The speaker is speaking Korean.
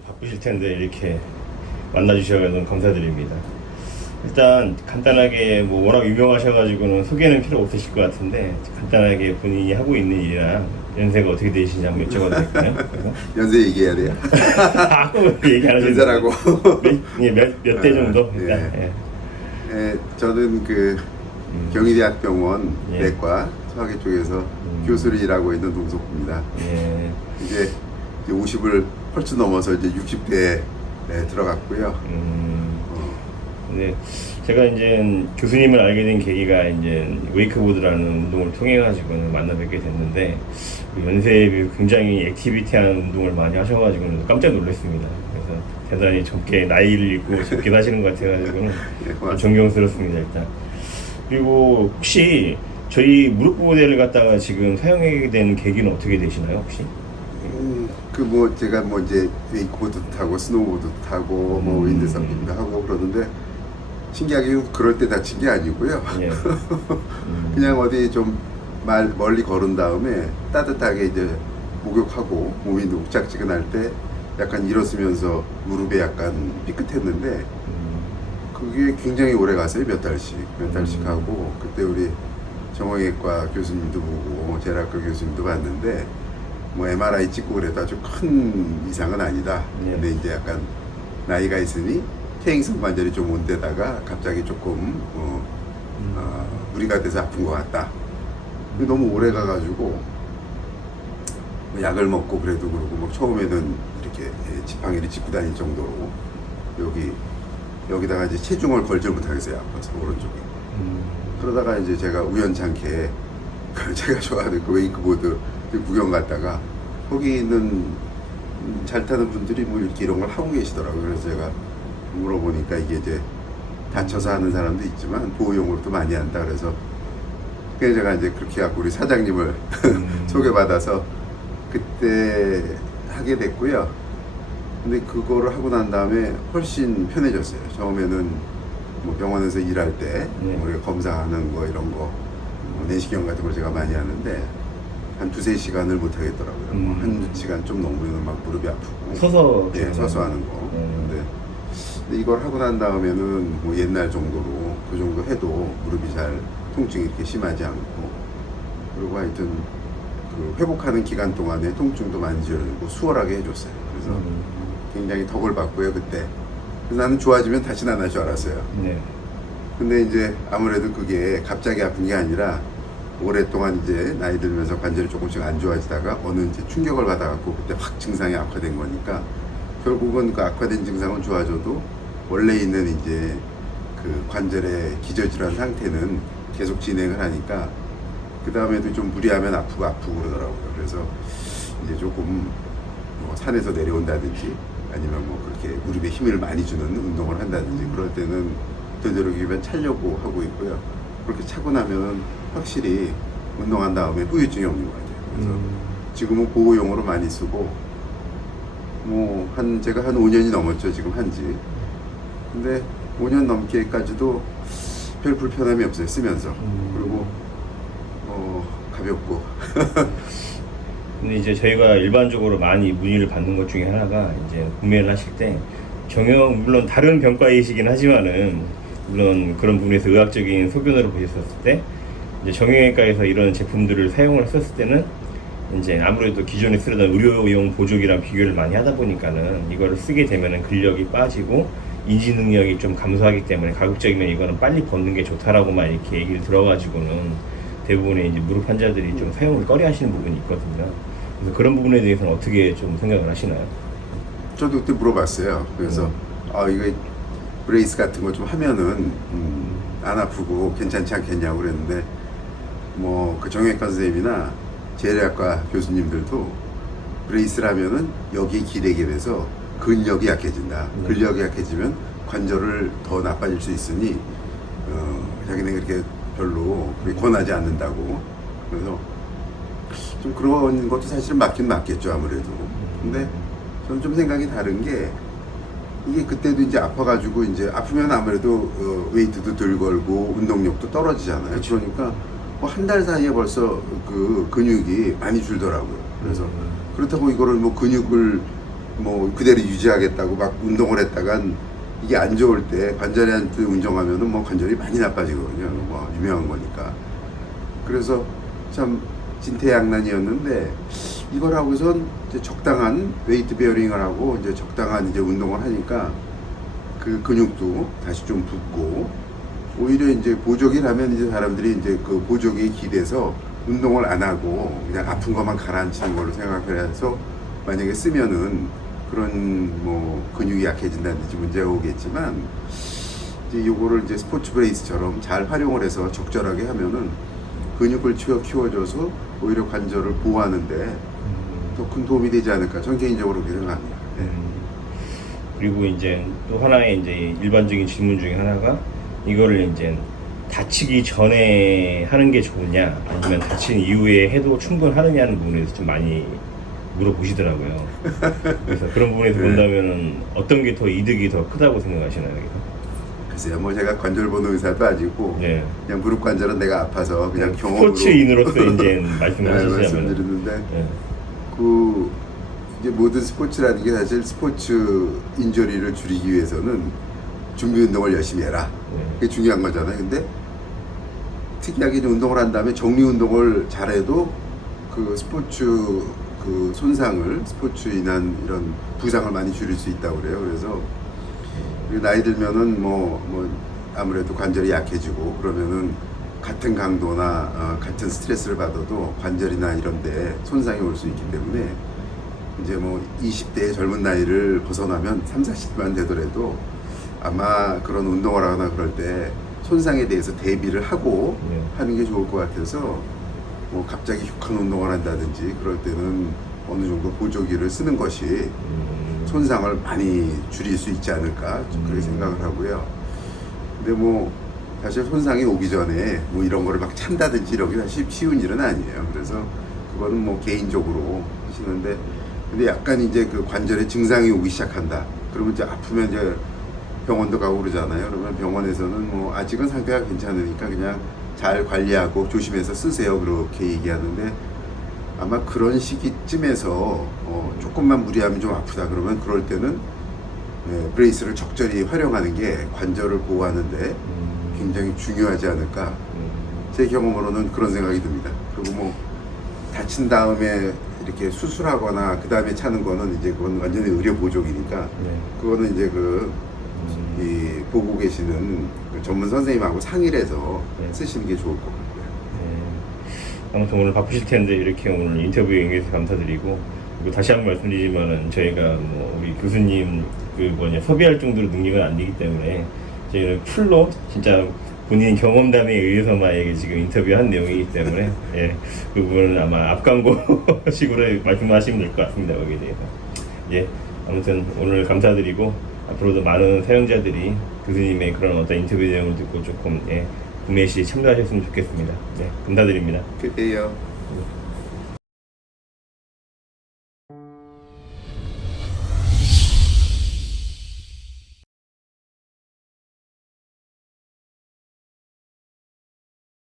다들 바쁘실 텐데 이렇게 만나주셔서 너무 감사드립니다. 일단 간단하게 뭐 워낙 유명하셔가지고는 소개는 필요 없으실 것 같은데 간단하게 본인이 하고 있는 일이랑 연세가 어떻게 되시는지 한번 여쭤봐도 될까요? 연세 얘기해야 돼요? 얘기 안 하셔도 연세라고. 몇 대 정도? 예. 일단, 예. 예, 저는 그 경희대학병원 예. 내과 소화기 쪽에서 교수를 일하고 있는 동석구입니다. 예. 이제 50을 펄쩍 넘어서 이제 60대에 들어갔고요. 네, 제가 이제 교수님을 알게 된 계기가 이제 웨이크보드라는 운동을 통해 가지고는 만나 뵙게 됐는데 그 연세에 비해 굉장히 액티비티한 운동을 많이 하셔가지고 깜짝 놀랐습니다. 그래서 대단히 젊게 나이를 잊고 젊게 사시는 것 같아가지고는 고맙습니다. 존경스럽습니다 일단. 그리고 혹시 저희 무릎 보호대를 갖다가 지금 사용하게 된 계기는 어떻게 되시나요 혹시? 그 뭐 제가 뭐 이제 웨이크보드 타고 스노우보드 타고 뭐 윈드서핑도 하고 그러는데 신기하게 그럴 때 다친 게 아니고요. 예. 그냥 어디 좀 멀리 걸은 다음에 따뜻하게 이제 목욕하고 몸이 욱작지근할 때 약간 일어서면서 무릎에 약간 삐끗했는데 그게 굉장히 오래 갔어요. 몇 달씩 하고 그때 우리 정형외과 교수님도 보고 제라과 교수님도 봤는데 뭐 MRI 찍고 그래도 아주 큰 이상은 아니다. 예. 근데 이제 약간 나이가 있으니 퇴행성 관절이 좀 온 데다가 갑자기 조금 무리가 돼서 아픈 것 같다. 근데 너무 오래 가가지고 뭐 약을 먹고 그래도 그러고 뭐 처음에는 이렇게 지팡이를 짚고 다닐 정도로 여기다가 이제 체중을 걸지 못하겠어요. 아파서 오른쪽에. 그러다가 이제 제가 우연찮게 제가 좋아하는 그 웨이크보드 구경 갔다가 거기 있는 잘 타는 분들이 뭐 이렇게 이런 걸 하고 계시더라고요. 그래서 제가 물어보니까 이게 이제 다쳐서 하는 사람도 있지만 보호용으로도 많이 한다. 그래서 제가 이제 그렇게 갖고 우리 사장님을 소개받아서 그때 하게 됐고요. 근데 그거를 하고 난 다음에 훨씬 편해졌어요. 처음에는 뭐 병원에서 일할 때 우리가 검사하는 거 이런 거 내시경 같은 걸 제가 많이 하는데 한 2-3시간을 못 하겠더라고요. 뭐 1시간 좀 넘으면 막 무릎이 아프고 서서 서서 하는 거. 근데 이걸 하고 난 다음에는 뭐 옛날 정도로 그 정도 해도 무릎이 잘 통증이 이렇게 심하지 않고 그리고 하여튼 그 회복하는 기간 동안에 통증도 많이 줄고 수월하게 해줬어요. 그래서 굉장히 덕을 받고요 그때. 그래서 나는 좋아지면 다시는 안 할 줄 알았어요. 네. 근데 이제 아무래도 그게 갑자기 아픈 게 아니라 오랫동안 이제 나이 들면서 관절이 조금씩 안 좋아지다가 어느 이제 충격을 받아갖고 그때 확 증상이 악화된 거니까 결국은 그 악화된 증상은 좋아져도 원래 있는 이제 그 관절의 기저질환 상태는 계속 진행을 하니까 그 다음에도 좀 무리하면 아프고 그러더라고요. 그래서 이제 조금 뭐 산에서 내려온다든지 아니면 뭐 그렇게 무릎에 힘을 많이 주는 운동을 한다든지 그럴 때는 되도록이면 차려고 하고 있고요. 그렇게 차고 나면 확실히 운동한 다음에 후유증이 없는 것 같아요. 그래서 지금은 보호용으로 많이 쓰고 뭐 제가 한 5년이 넘었죠 지금 한지. 근데 5년 넘게까지도 별 불편함이 없어요 쓰면서. 그리고 가볍고. 근데 이제 저희가 일반적으로 많이 문의를 받는 것 중에 하나가 이제 구매를 하실 때 물론 다른 병과이시긴 하지만은 물론 그런 부분에서 의학적인 소견으로 보셨을 때 이제 정형외과에서 이런 제품들을 사용을 했었을 때는 이제 아무래도 기존에 쓰던 의료용 보조기랑 비교를 많이 하다 보니까는 이거를 쓰게 되면은 근력이 빠지고 인지 능력이 좀 감소하기 때문에 가급적이면 이거는 빨리 벗는 게 좋다라고만 이렇게 얘기를 들어가지고는 대부분의 이제 무릎 환자들이 좀 사용을 꺼려하시는 부분이 있거든요. 그래서 그런 부분에 대해서는 어떻게 좀 생각을 하시나요? 저도 그때 물어봤어요. 그래서 이거 브레이스 같은 거 좀 하면은 안 아프고 괜찮지 않겠냐고 그랬는데 뭐 그 정형외과 선생님이나 제약과 교수님들도 브레이스를 하면은 여기 기대게 돼서 근력이 약해진다. 근력이 약해지면 관절을 더 나빠질 수 있으니 자기는 그렇게 별로 권하지 않는다고. 그래서 좀 그런 것도 사실은 맞긴 맞겠죠 아무래도. 근데 저는 좀 생각이 다른 게 이게 그때도 이제 아파가지고 이제 아프면 아무래도 웨이트도 덜 걸고 운동력도 떨어지잖아요. 그러니까 뭐 한 달 사이에 벌써 그 근육이 많이 줄더라고요. 그래서 그렇다고 이거를 뭐 근육을 뭐 그대로 유지하겠다고 막 운동을 했다간 이게 안 좋을 때 관절염 운동하면은 뭐 관절이 많이 나빠지거든요. 뭐 유명한 거니까. 그래서 참 진퇴양난이었는데 이걸 하고선 이제 적당한 웨이트 베어링을 하고 이제 적당한 이제 운동을 하니까 그 근육도 다시 좀 붙고 오히려 이제 보조기라면 이제 사람들이 이제 그 보조기에 기대서 운동을 안 하고 그냥 아픈 것만 가라앉히는 걸로 생각해서 만약에 쓰면은 그런 뭐 근육이 약해진다든지 문제가 오겠지만 이제 요거를 이제 스포츠 브레이스처럼 잘 활용을 해서 적절하게 하면은 근육을 키워줘서 오히려 관절을 보호하는데 더 큰 도움이 되지 않을까 저는 개인적으로 그렇게 생각합니다. 네. 그리고 이제 또 하나의 이제 일반적인 질문 중에 하나가 이거를 이제 다치기 전에 하는 게 좋으냐 아니면 다친 이후에 해도 충분하느냐는 부분에서 좀 많이 물어보시더라고요. 그래서 그런 부분에서 네. 본다면은 어떤 게 더 이득이 더 크다고 생각하시나요? 글쎄요, 뭐 제가 관절 보는 의사도 아니고 네. 그냥 무릎 관절은 내가 아파서 그냥 경험으로 스포츠인으로서 이제 네, 말씀하시자면 말씀드리는데 네. 그 이제 모든 스포츠라는 게 사실 스포츠 인저리를 줄이기 위해서는 준비 운동을 열심히 해라. 네. 그게 중요한 거잖아요. 근데 특이하게 이제 운동을 한 다음에 정리 운동을 잘해도 그 스포츠 그 손상을 스포츠 인한 이런 부상을 많이 줄일 수 있다고 그래요. 그래서 나이 들면은 뭐 아무래도 관절이 약해지고 그러면은 같은 강도나 같은 스트레스를 받아도 관절이나 이런데 손상이 올 수 있기 때문에 이제 뭐 20대의 젊은 나이를 벗어나면 30, 40만 되더라도 아마 그런 운동을 하거나 그럴 때 손상에 대해서 대비를 하고 네. 하는 게 좋을 것 같아서 뭐 갑자기 격한 운동을 한다든지 그럴 때는 어느 정도 보조기를 쓰는 것이 손상을 많이 줄일 수 있지 않을까 좀 그렇게 생각을 하고요. 근데 뭐 사실 손상이 오기 전에 뭐 이런 거를 막 찬다든지 이런 게 사실 쉬운 일은 아니에요. 그래서 그거는 뭐 개인적으로 하시는데 근데 약간 이제 그 관절에 증상이 오기 시작한다. 그러면 이제 아프면 이제 병원도 가고 그러잖아요. 그러면 병원에서는 뭐 아직은 상태가 괜찮으니까 그냥 잘 관리하고 조심해서 쓰세요. 그렇게 얘기하는데 아마 그런 시기쯤에서 조금만 무리하면 좀 아프다 그러면 그럴 때는 브레이스를 적절히 활용하는 게 관절을 보호하는데 굉장히 중요하지 않을까 제 경험으로는 그런 생각이 듭니다. 그리고 뭐 다친 다음에 이렇게 수술하거나 그 다음에 차는 거는 이제 그건 완전히 의료 보조기니까 네. 그거는 이제 이 보고 계시는 그 전문 선생님하고 상의를 해서 네. 쓰시는 게 좋을 것 같고요. 네. 아무튼 오늘 바쁘실 텐데 이렇게 오늘 인터뷰에 응해주셔서 감사드리고 그리고 다시 한번 말씀드리지만은 저희가 뭐 우리 교수님 섭외할 정도로 능력은 안 되기 때문에 저희는 풀로 진짜 본인 경험담에 의해서만 이게 지금 인터뷰한 내용이기 때문에 예, 그 부분은 아마 앞광고식으로 말씀하시면 될 것 같습니다. 거기에 대해서. 예, 아무튼 오늘 감사드리고 앞으로도 많은 사용자들이 교수님의 그런 어떤 인터뷰 내용을 듣고 조금 구매 시 참조하셨으면 좋겠습니다. 네, 감사드립니다. 그래요.